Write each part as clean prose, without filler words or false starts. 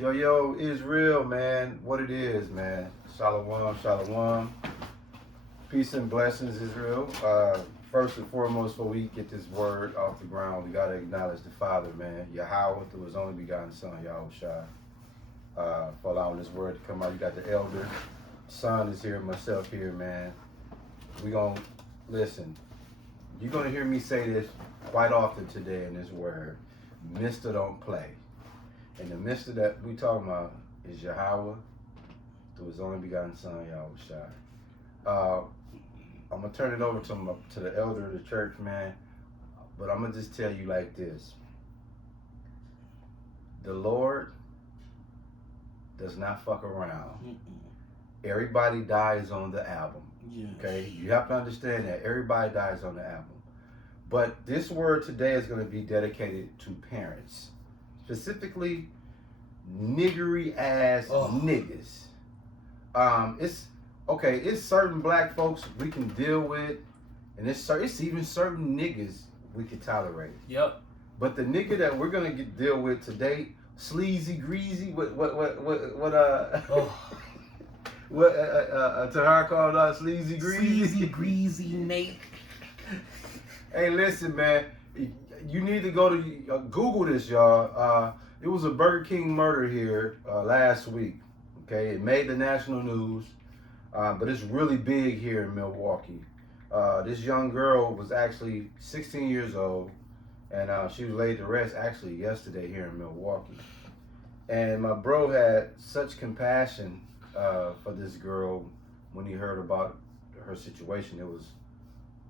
Yo, Israel, man. What it is, man. Shalom, shalom. Peace and blessings, Israel. First and foremost, before we get this word off the ground, we got to acknowledge the Father, man. Yahweh, through his only begotten Son, Yahushua. For allowing this word to come out. You got the elder. Son is here, myself here, man. We going to listen. You're going to hear me say this quite often today in this word. Mister don't play. And the mister that we talking about is Yahweh through his only begotten Son, Yahushua. I'm going to turn it over to the elder of the church, man. But I'm going to just tell you like this. The Lord does not fuck around. Everybody dies on the album. Yes. Okay? You have to understand that. Everybody dies on the album. But this word today is going to be dedicated to parents. Specifically, niggery ass niggas. It's certain black folks we can deal with, and it's even certain niggas we can tolerate. Yep. But the nigga that we're gonna deal with today, sleazy, greasy, what Tahar called us sleazy, greasy. Sleazy, greasy, Nate. Hey, listen, man. You need to go to Google this, y'all. It was a Burger King murder here last week. Okay, it made the national news, but it's really big here in Milwaukee. This young girl was actually 16 years old, and she was laid to rest actually yesterday here in Milwaukee. And my bro had such compassion for this girl when he heard about her situation. It was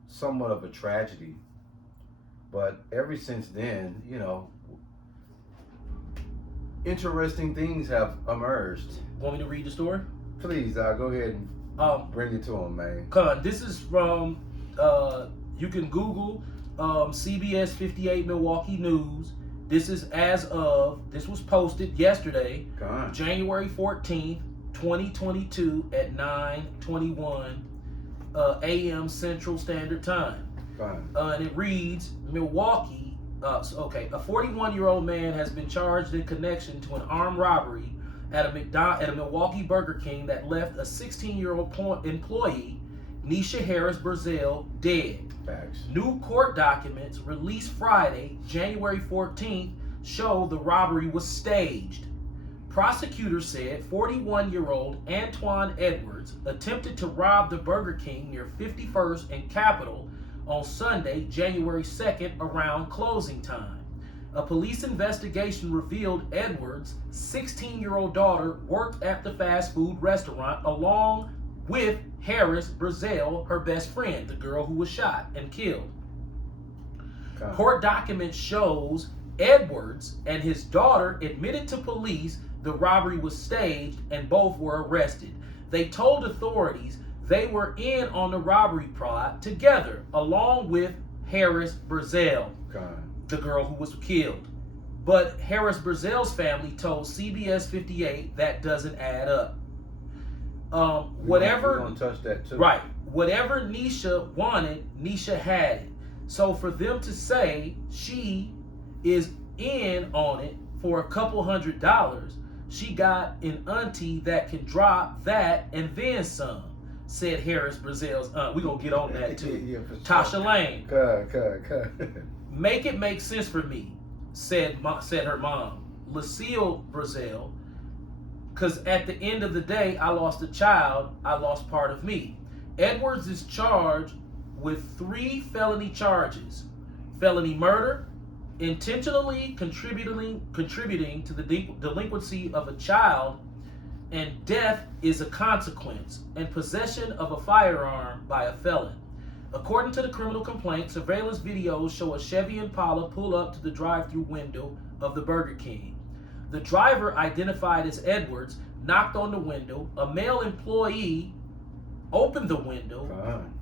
somewhat of a tragedy. But ever since then, interesting things have emerged. Want me to read the story? Please, go ahead and bring it to him, man. Come on, this is from, you can Google CBS 58 Milwaukee News. This is this was posted yesterday, January 14th, 2022 at 9:21 a.m. Central Standard Time. And it reads, Milwaukee, a 41-year-old man has been charged in connection to an armed robbery at a Milwaukee Burger King that left a 16-year-old employee, Nisha Harris Brazil, dead. Facts. New court documents released Friday, January 14th, show the robbery was staged. Prosecutors said 41-year-old Antoine Edwards attempted to rob the Burger King near 51st and Capitol on Sunday, January 2nd, around closing time. A police investigation revealed Edwards' 16-year-old daughter worked at the fast food restaurant along with Harris Brazil, her best friend, the girl who was shot and killed. Court documents shows Edwards and his daughter admitted to police the robbery was staged and both were arrested. They told authorities they were in on the robbery plot together, along with Harris Brazil, the girl who was killed. But Harris Brazil's family told CBS 58 that doesn't add up. We're gonna touch that too. Right. Whatever Nisha wanted, Nisha had it. So for them to say she is in on it for a couple $100, she got an auntie that can drop that and then some, said Harris Brazil's aunt. We're going to get on that too. Yeah, Tasha Lane. Cut. Make it make sense for me, said her mom, Lucille Brazil, because at the end of the day, I lost a child, I lost part of me. Edwards is charged with 3 felony charges: felony murder, intentionally contributing to the delinquency of a child, and death is a consequence, and possession of a firearm by a felon. According to the criminal complaint, surveillance videos show a Chevy Impala pull up to the drive-thru window of the Burger King. The driver, identified as Edwards, knocked on the window. A male employee opened the window,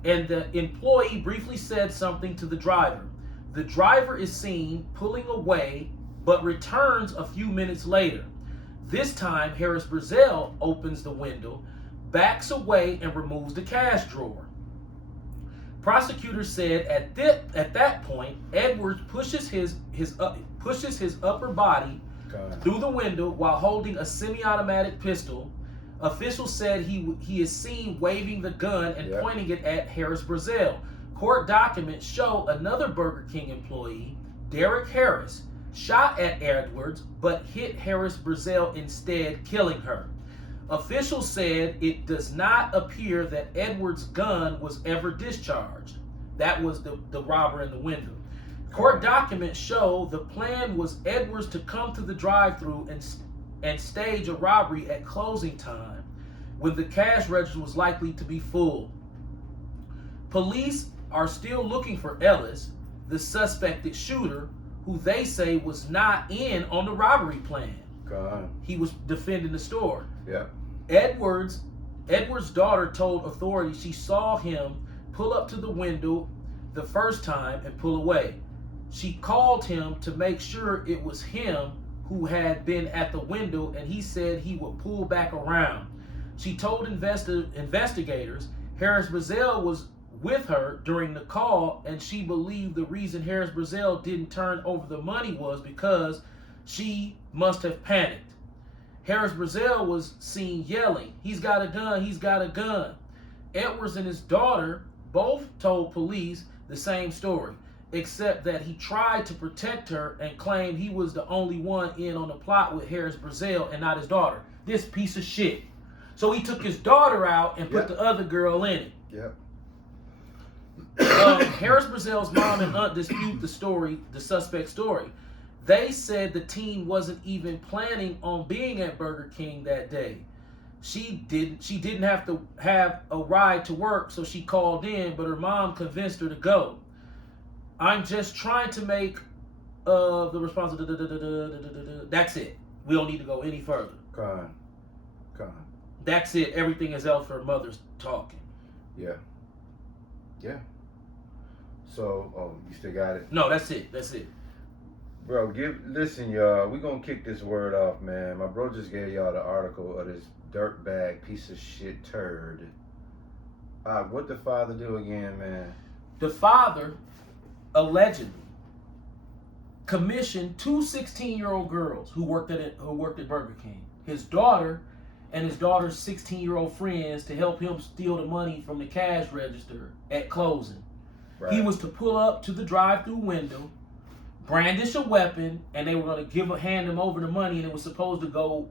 and the employee briefly said something to the driver. The driver is seen pulling away, but returns a few minutes later. This time, Harris Brazil opens the window, backs away, and removes the cash drawer. Prosecutors said at that point, Edwards pushes his upper body through the window while holding a semi-automatic pistol. Officials said he is seen waving the gun and pointing it at Harris Brazel. Court documents show another Burger King employee, Derek Harris, shot at Edwards but hit Harris Brazel instead, killing her. Officials said it does not appear that Edwards' gun was ever discharged. That was the robber in the window. Court documents show the plan was Edwards to come to the drive-thru and stage a robbery at closing time when the cash register was likely to be full. Police are still looking for Ellis, the suspected shooter, who they say was not in on the robbery plan. He was defending the store. Edwards' daughter told authorities she saw him pull up to the window the first time and pull away. She called him to make sure it was him who had been at the window, and he said he would pull back around. She told investigators Harris Brazel was with her during the call, and she believed the reason Harris Brazel didn't turn over the money was because she must have panicked. Harris Brazel was seen yelling, "He's got a gun, he's got a gun." Edwards and his daughter both told police the same story, except that he tried to protect her and claimed he was the only one in on the plot with Harris Brazel and not his daughter. This piece of shit. So he took his daughter out and put the other girl in it. Harris Brazel's mom and aunt dispute the suspect's story. They said the teen wasn't even planning on being at Burger King that day. She didn't have to have a ride to work, so she called in, but her mom convinced her to go. "I'm just trying to make the response." That's it. We don't need to go any further. That's it. Everything is else her mother's talking. So, you still got it? No, that's it. Bro, listen, y'all. We gonna kick this word off, man. My bro just gave y'all the article of this dirtbag piece of shit turd. What the father do again, man? The father allegedly commissioned two 16-year-old girls who worked at Burger King. His daughter and his daughter's 16-year-old friends to help him steal the money from the cash register at closing. He was to pull up to the drive-thru window, brandish a weapon, and they were going to hand him over the money, and it was supposed to go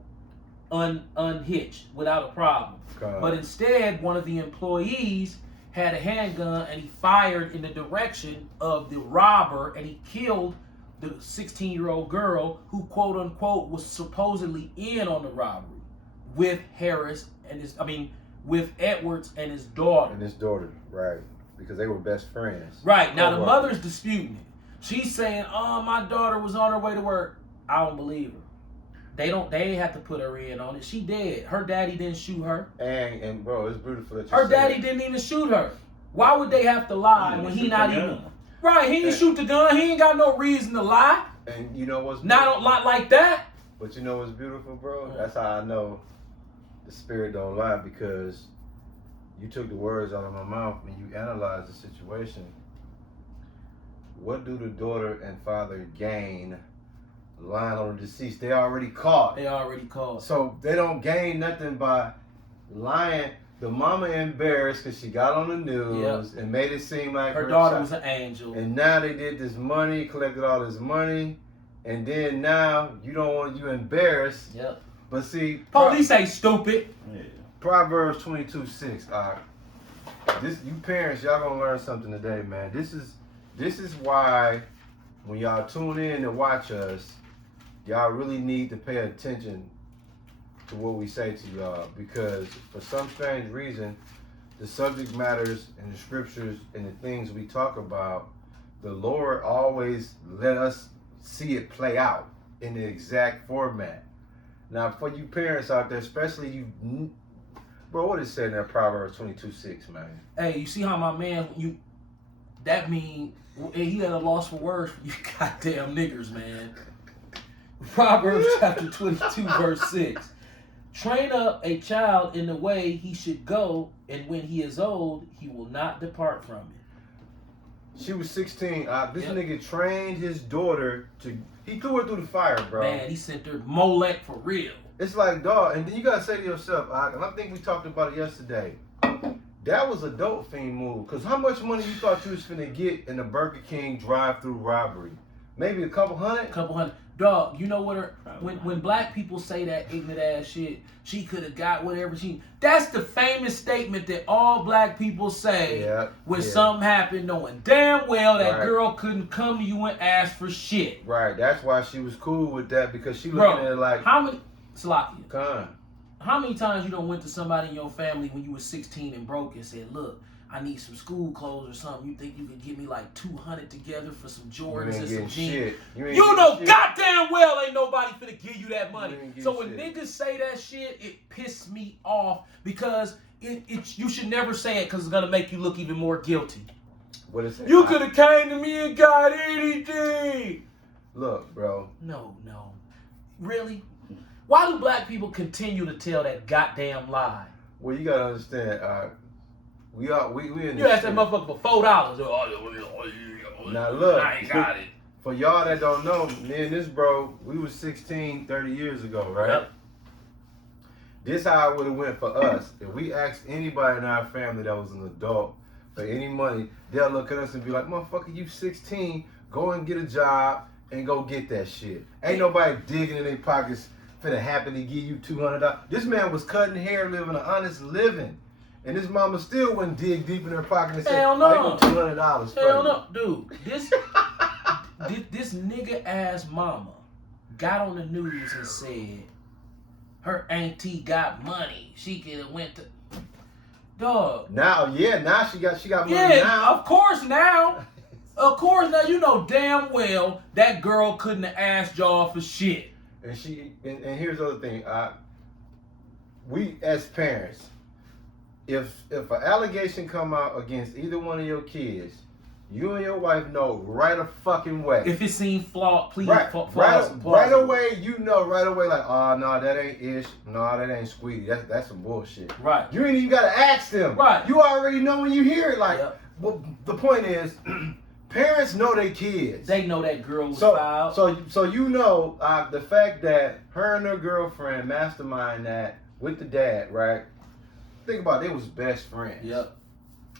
unhitched without a problem. But instead, one of the employees had a handgun and he fired in the direction of the robber, and he killed the 16-year-old girl who, quote unquote, was supposedly in on the robbery with with Edwards and his daughter. Right. Because they were best friends. Right. Now the mother's disputing it. She's saying, "Oh, my daughter was on her way to work." I don't believe her. They ain't have to put her in on it. She dead. Her daddy didn't shoot her. And bro, it's beautiful that you her daddy didn't even shoot her. Why would they have to lie when he not even? Right, he didn't shoot the gun. He ain't got no reason to lie. And you know what's not like that. But you know what's beautiful, bro? That's how I know the spirit don't lie, because you took the words out of my mouth and you analyzed the situation. What do the daughter and father gain lying on the deceased? They already caught. So they don't gain nothing by lying. The mama embarrassed because she got on the news and made it seem like her daughter was an angel. And now they did this money, collected all this money, and then now you embarrassed. But see, police ain't stupid. Proverbs 22:6. You parents, y'all gonna learn something today, man. This is why when y'all tune in to watch us, y'all really need to pay attention to what we say to y'all, because for some strange reason, the subject matters and the scriptures and the things we talk about, the Lord always let us see it play out in the exact format. Now, for you parents out there, especially you, bro, what is saying in Proverbs 22:6, man? Hey, you see how my man, that mean he had a loss for words for you goddamn niggers, man. Proverbs chapter 22, verse 6. Train up a child in the way he should go, and when he is old, he will not depart from it. She was 16. This Yep. nigga trained his daughter to. He threw her through the fire, bro. Man, he sent her Molech for real. It's like, dog, and then you gotta say to yourself, and I think we talked about it yesterday. That was a dope fiend move. Cause how much money you thought you was finna get in a Burger King drive-through robbery? Maybe a couple hundred. Couple hundred. Dog, you know what? When black people say that ignorant ass shit, she could have got whatever she. That's the famous statement that all black people say when something happened, knowing damn well that girl couldn't come to you and ask for shit. Right. That's why she was cool with that, because she looking at it like, how many? Slakia. Con. How many times you done went to somebody in your family when you was 16 and broke and said, look, I need some school clothes or something. You think you could give me like 200 together for some Jordans and some jeans? You know goddamn well ain't nobody finna give you that money. So when niggas say that shit, it pisses me off, because you should never say it, because it's gonna make you look even more guilty. What is it? You could have came to me and got anything. Look, bro. No. Really? Why do black people continue to tell that goddamn lie? Well, you gotta understand, we in you asked that motherfucker for $4. Now look, I ain't got it. For y'all that don't know, me and this bro, we was 16 30 years ago, right? Yep. This how it would have went for us. If we asked anybody in our family that was an adult for any money, they'll look at us and be like, motherfucker, you 16, go and get a job and go get that shit. Ain't nobody digging in their pockets finna happily give you $200. This man was cutting hair, living an honest living. And his mama still wouldn't dig deep in her pocket and say, hell no. I got $200 for Hell you. no, dude. This nigga ass mama got on the news and said her auntie got money. She could have went to dog. Now she got money yeah, now. Of course now. You know damn well that girl couldn't have asked y'all for shit. And here's the other thing. We as parents, if an allegation come out against either one of your kids, you and your wife know right a fucking way. If it seems flawed, please right away, you know right away, like, oh no, that ain't Ish, no, that ain't Squeedy, that's some bullshit. Right. You ain't even gotta ask them. Right. You already know when you hear it. Like, yep. Well, the point is, parents know their kids. They know that girl was foul. So you know the fact that her and her girlfriend mastermind that with the dad, right? Think about it, they was best friends. Yep.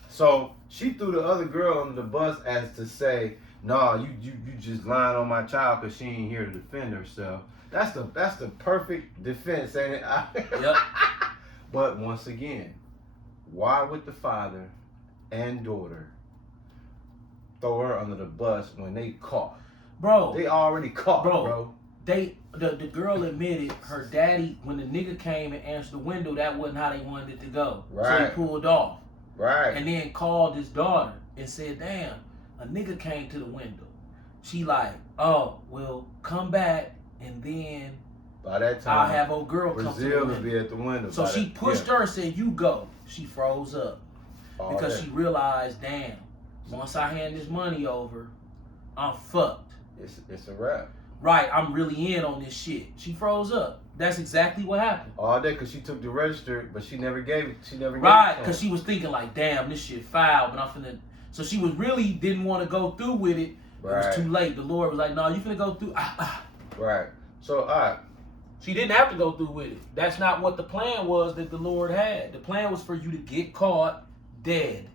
So she threw the other girl under the bus as to say, "No, you just lying on my child because she ain't here to defend herself." That's the perfect defense, ain't it? Yep. But once again, why would the father and daughter throw her under the bus when they caught? Bro. They already caught, bro. The girl admitted her daddy, when the nigga came and answered the window, that wasn't how they wanted it to go. Right. So he pulled off. Right. And then called his daughter and said, damn, a nigga came to the window. She like, oh, well, come back and then by that time I'll have old girl come to the window. Brazil will be at the window. So she pushed her and said, you go. She froze up. Because she realized, damn, once I hand this money over, I'm fucked. It's a wrap. Right, I'm really in on this shit. She froze up. That's exactly what happened. All day, because she took the register, but she never gave it. Right, because she was thinking like, damn, this shit foul, but I'm finna. So she was really didn't want to go through with it. Right. It was too late. The Lord was like, no, you finna go through. Right. So, all right. She didn't have to go through with it. That's not what the plan was that the Lord had. The plan was for you to get caught dead.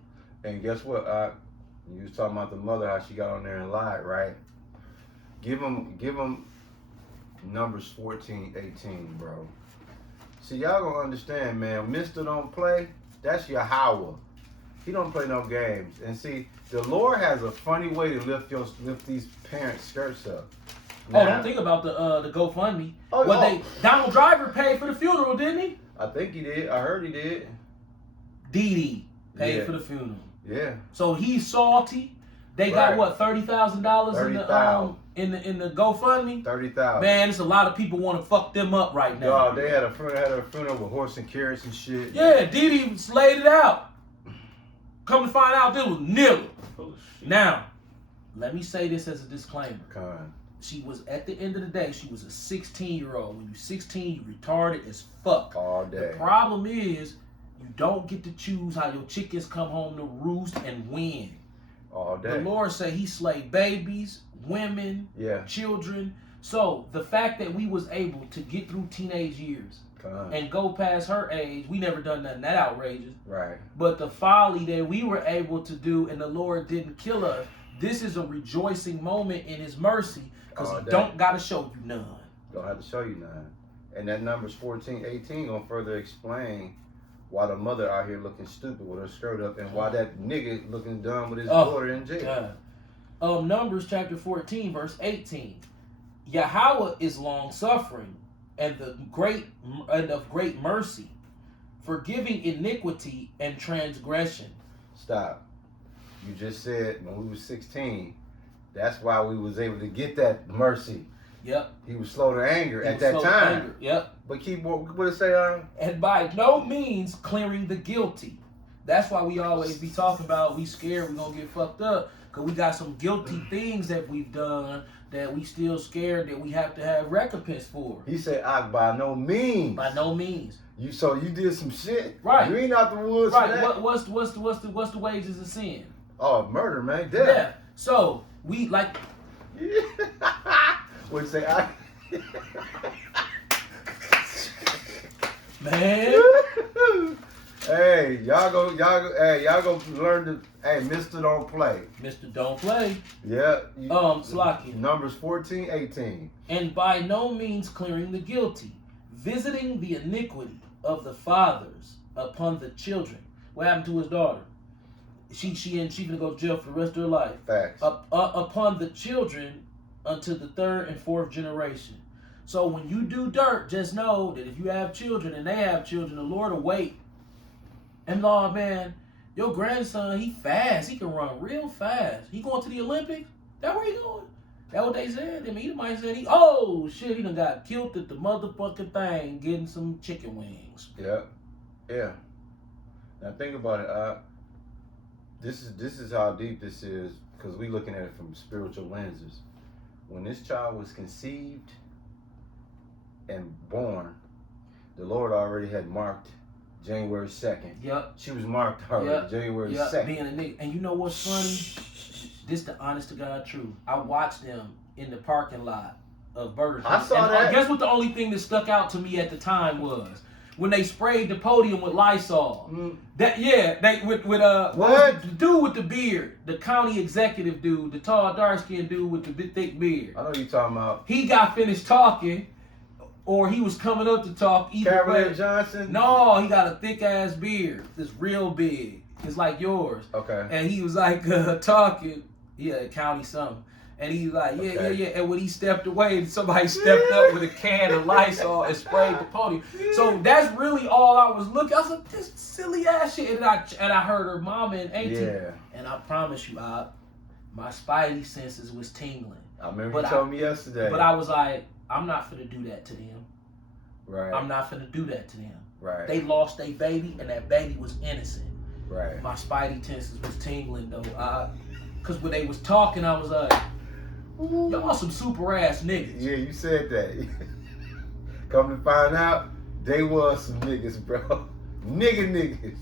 And guess what? You was talking about the mother, how she got on there and lied, right? Give them Numbers 14, 18, bro. See, y'all gonna understand, man. Mister don't play. That's your Yahweh. He don't play no games. And see, the Lord has a funny way to lift these parents' skirts up. Now, don't think about the GoFundMe. Donald Driver paid for the funeral, didn't he? I think he did. I heard he did. Dee Dee paid for the funeral. Yeah. So he's salty. They got what, $30,000 in the GoFundMe? 30,000. Man, it's a lot of people want to fuck them up right now. Dog, they had a funeral with horse and carrots and shit. Yeah, Dee Dee laid it out. Come to find out, this was nil. Now, let me say this as a disclaimer. She was, at the end of the day, she was a 16-year-old. When you're 16, you retarded as fuck. All day. The problem is, you don't get to choose how your chickens come home to roost and win. All day. The Lord said he slayed babies, women, Yeah. children. So the fact that we was able to get through teenage years and go past her age, we never done nothing that outrageous. Right. But the folly that we were able to do and the Lord didn't kill us, this is a rejoicing moment in his mercy because he don't got to show you none. Don't have to show you none. And that Numbers 14:18 gonna further explain why the mother out here looking stupid with her skirt up and why that nigga looking dumb with his daughter in jail. God. Numbers chapter 14 verse 18. Yahweh is long suffering and of great mercy, forgiving iniquity and transgression. Stop. You just said when we was 16, that's why we was able to get that mercy. Yep. He was slow to anger at that time. Yep. But keep what it say, and by no means clearing the guilty. That's why we always be talking about we scared we're gonna get fucked up. Cause we got some guilty things that we've done that we still scared that we have to have recompense for. He said, by no means. By no means. You did some shit. Right. You ain't out the woods. Right. For that. What's the wages of sin? Oh, murder, man. Death. So we like What'd you say? Man. Hey, y'all go learn to. Hey, Mr. Don't Play. Mr. Don't Play. Yeah. Slaki. Numbers 14:18. And by no means clearing the guilty, visiting the iniquity of the fathers upon the children. What happened to his daughter? She gonna go to jail for the rest of her life. Facts. Upon the children unto the third and fourth generation. So when you do dirt, just know that if you have children and they have children, the Lord will wait. And Lord, man, your grandson, he fast. He can run real fast. He going to the Olympics? That where he going? That what they said? I mean, he might say he done got killed at the motherfucking thing getting some chicken wings. Yeah. Yeah. Now think about it. This is how deep this is because we looking at it from spiritual lenses. When this child was conceived and born, the Lord already had marked January 2nd. Yep. She was marked already January 2nd. Being a nigga. And you know what's funny? This the honest to God truth. I watched them in the parking lot of Burger King. I saw that. Guess what the only thing that stuck out to me at the time was? When they sprayed the podium with Lysol. What? The dude with the beard, the county executive dude, the tall dark skinned dude with the big thick beard. I know you talking about. He got finished talking, or he was coming up to talk. Cavalier Johnson? No, he got a thick ass beard. It's real big. It's like yours. Okay. And he was like talking, county something. And he was like, yeah. And when he stepped away, somebody stepped up with a can of Lysol and sprayed the podium. So that's really all I was looking. I was like, this silly ass shit. And I heard her mama and auntie. Yeah. And I promise you, my spidey senses was tingling. I remember you told me yesterday. But I was like, I'm not finna do that to them. Right. I'm not finna do that to them. Right. They lost their baby, and that baby was innocent. Right. My spidey senses was tingling though. Cause when they was talking, I was like, y'all some super ass niggas. Yeah, you said that. Come to find out, they was some niggas, bro. Niggas.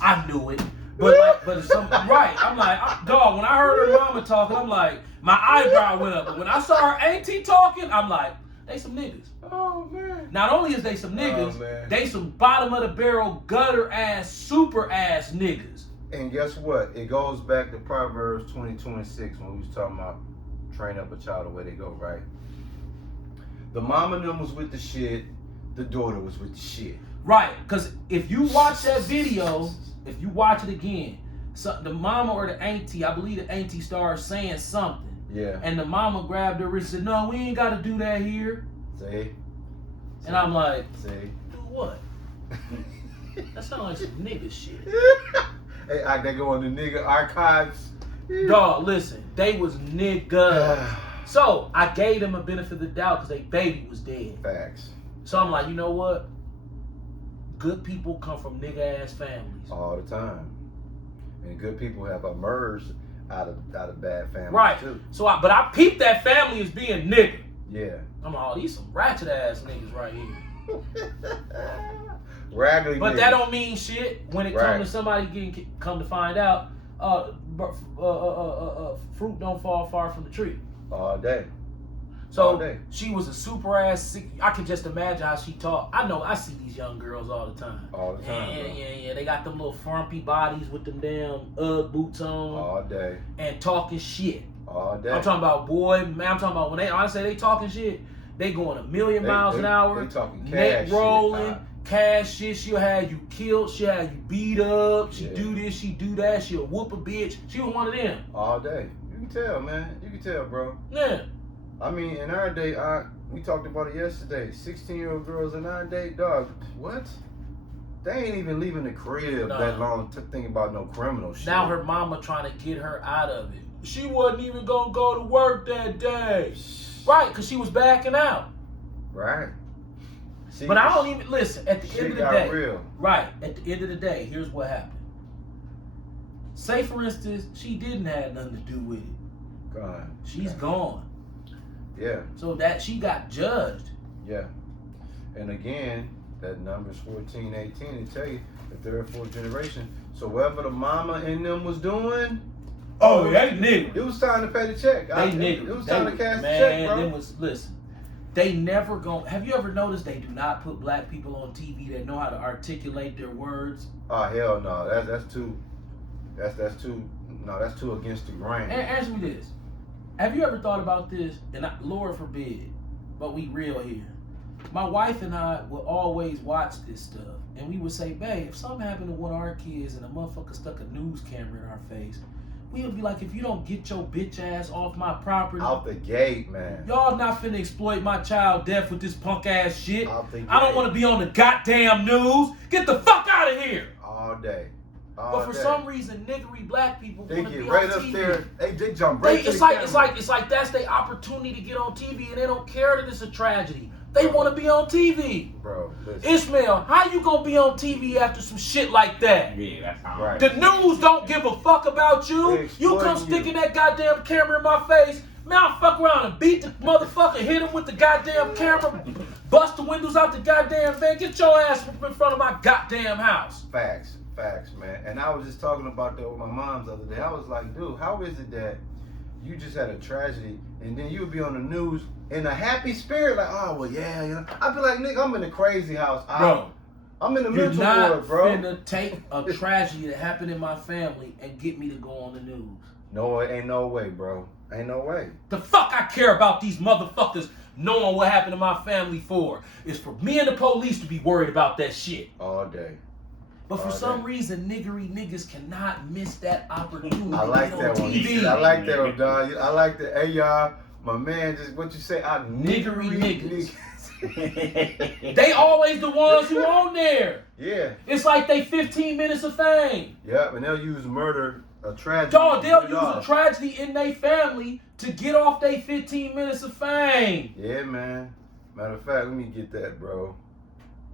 I knew it. But it's something right. I'm like, dog, when I heard her mama talking, I'm like, my eyebrow went up. But when I saw her auntie talking, I'm like, they some niggas. Oh, man. Not only is they some niggas, they some bottom of the barrel, gutter ass, super ass niggas. And guess what? It goes back to Proverbs 20:26 when we was talking about train up a child the way they go, right? The mama and them was with the shit, the daughter was with the shit. Right, because if you watch that video, if you watch it again, the mama or the auntie, I believe the auntie started saying something. Yeah. And the mama grabbed her wrist and said, no, we ain't got to do that here. See? And I'm like, see? Do what? That sounds like some nigga shit. Hey, they go on the nigga archives. Dog, listen, they was nigga. So I gave them a benefit of the doubt because their baby was dead. Facts. So I'm like, you know what? Good people come from nigga ass families. All the time. And good people have emerged out of bad families. Right. Too. So I peeped that family as being nigga. Yeah. I'm like, oh, these some ratchet ass niggas right here. Raggedy but niggas. that don't mean shit when it comes to somebody come to find out fruit don't fall far from the tree. All day. So she was a super ass. I can just imagine how she talked. I see these young girls all the time. All the time. Yeah. They got them little frumpy bodies with them damn boots on. All day. And talking shit. All day. I'm talking about, boy, man. I'm talking about when I say they talking shit, they going a million miles an hour. They talking cash neck rolling, shit, cash shit. She'll have you killed. She'll have you beat up. She do this. She do that. She'll whoop a bitch. She was one of them. All day. You can tell, man. You can tell, bro. Yeah. I mean, in our day, we talked about it yesterday. 16-year-old girls in our day, dog. What? They ain't even leaving the crib that long to think about no criminal shit. Now her mama trying to get her out of it. She wasn't even gonna go to work that day, right? Because she was backing out. Right. See, but I don't even listen. At the end of the day, real. Right? At the end of the day, here's what happened. Say, for instance, she didn't have nothing to do with it. God. She's gone. Yeah. So that she got judged. Yeah. And again, that Numbers 14, 18, they tell you the third, fourth generation. So whatever the mama in them was doing, they niggas. It was time to pay the check. They niggas. It was time to cash the check, bro. Listen, they never gon'. Have you ever noticed they do not put black people on TV that know how to articulate their words? Oh hell no, that's too. That's too. No, that's too against the grain. Answer me this. Have you ever thought about this? And Lord forbid, but we real here. My wife and I would always watch this stuff, and we would say, babe, if something happened to one of our kids and a motherfucker stuck a news camera in our face, we would be like, if you don't get your bitch ass off my property. Out the gate, man. Y'all not finna exploit my child death with this punk ass shit. Out the gate. I don't want to be on the goddamn news. Get the fuck out of here. All day. But for some reason, niggery black people want to be right on up TV. there. They jump right to it's the camera. It's like that's their opportunity to get on TV, and they don't care that it's a tragedy. They want to be on TV. Bro, listen. Ishmael, how you gonna be on TV after some shit like that? Yeah, that's how. Right. The news don't give a fuck about you. You come sticking that goddamn camera in my face. Man, I'll fuck around and beat the motherfucker, hit him with the goddamn camera, bust the windows out the goddamn van. Get your ass in front of my goddamn house. Facts, man. And I was just talking about that with my mom the other day. I was like, dude, how is it that you just had a tragedy and then you would be on the news in a happy spirit, like, oh, well, yeah, you know. I'd be like, nigga, I'm in the crazy house. Bro, I'm in the you're mental not ward, bro. finna take a tragedy that happened in my family and get me to go on the news. No, it ain't no way, bro. Ain't no way. The fuck I care about these motherfuckers knowing what happened to my family for is for me and the police to be worried about that shit. All day. But for some reason, niggery niggas cannot miss that opportunity. I like that one. TV. I like that one, dog. I like that. Hey, y'all, my man, just what you say? Niggery niggas. They always the ones who on there. Yeah. It's like they 15 minutes of fame. Yep, and they'll use murder, a tragedy. Dog, they'll use a tragedy in their family to get off their 15 minutes of fame. Yeah, man. Matter of fact, let me get that, bro.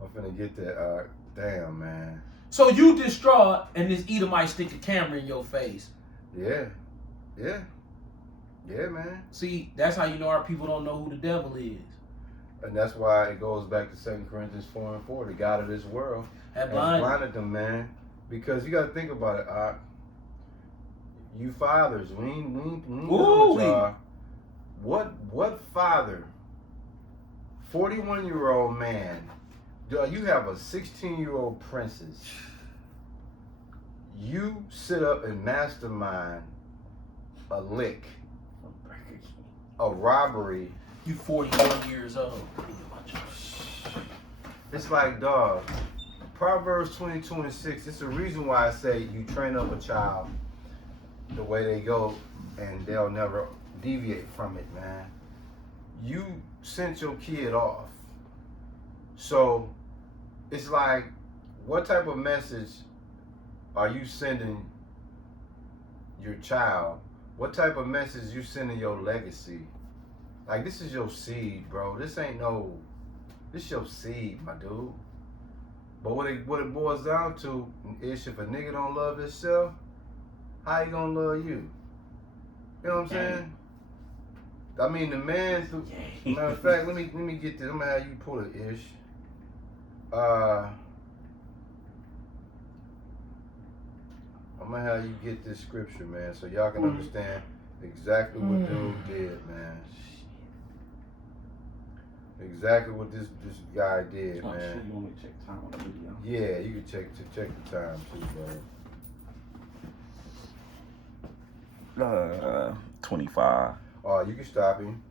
I'm finna get that. Damn, man. So you distraught, and this Edomite stick a camera in your face. Yeah, man. See, that's how you know our people don't know who the devil is. And that's why it goes back to 2 Corinthians 4:4. The God of this world has blinded them, man. Because you got to think about it. You fathers, we ain't y'all. What father, 41-year-old man, you have a 16-year-old princess. You sit up and mastermind a lick, a robbery. You 41 years old. It's like, dog, Proverbs 20:26, it's the reason why I say you train up a child the way they go and they'll never deviate from it, man. You sent your kid off. So it's like, what type of message are you sending your child? What type of message you sending your legacy? Like, this is your seed, bro. This is your seed, my dude. But what it boils down to is, if a nigga don't love himself, how he gonna love you? You know what I'm saying? I mean, the man, matter of fact, let me get this. I'm gonna have you pull it, Ish. I'm gonna have you get this scripture, man, so y'all can understand exactly what dude did, man. Exactly what this guy did, man. Shit, you want me to check time on the video? Yeah, you can check the time too, bro. 25. Oh, you can stop him.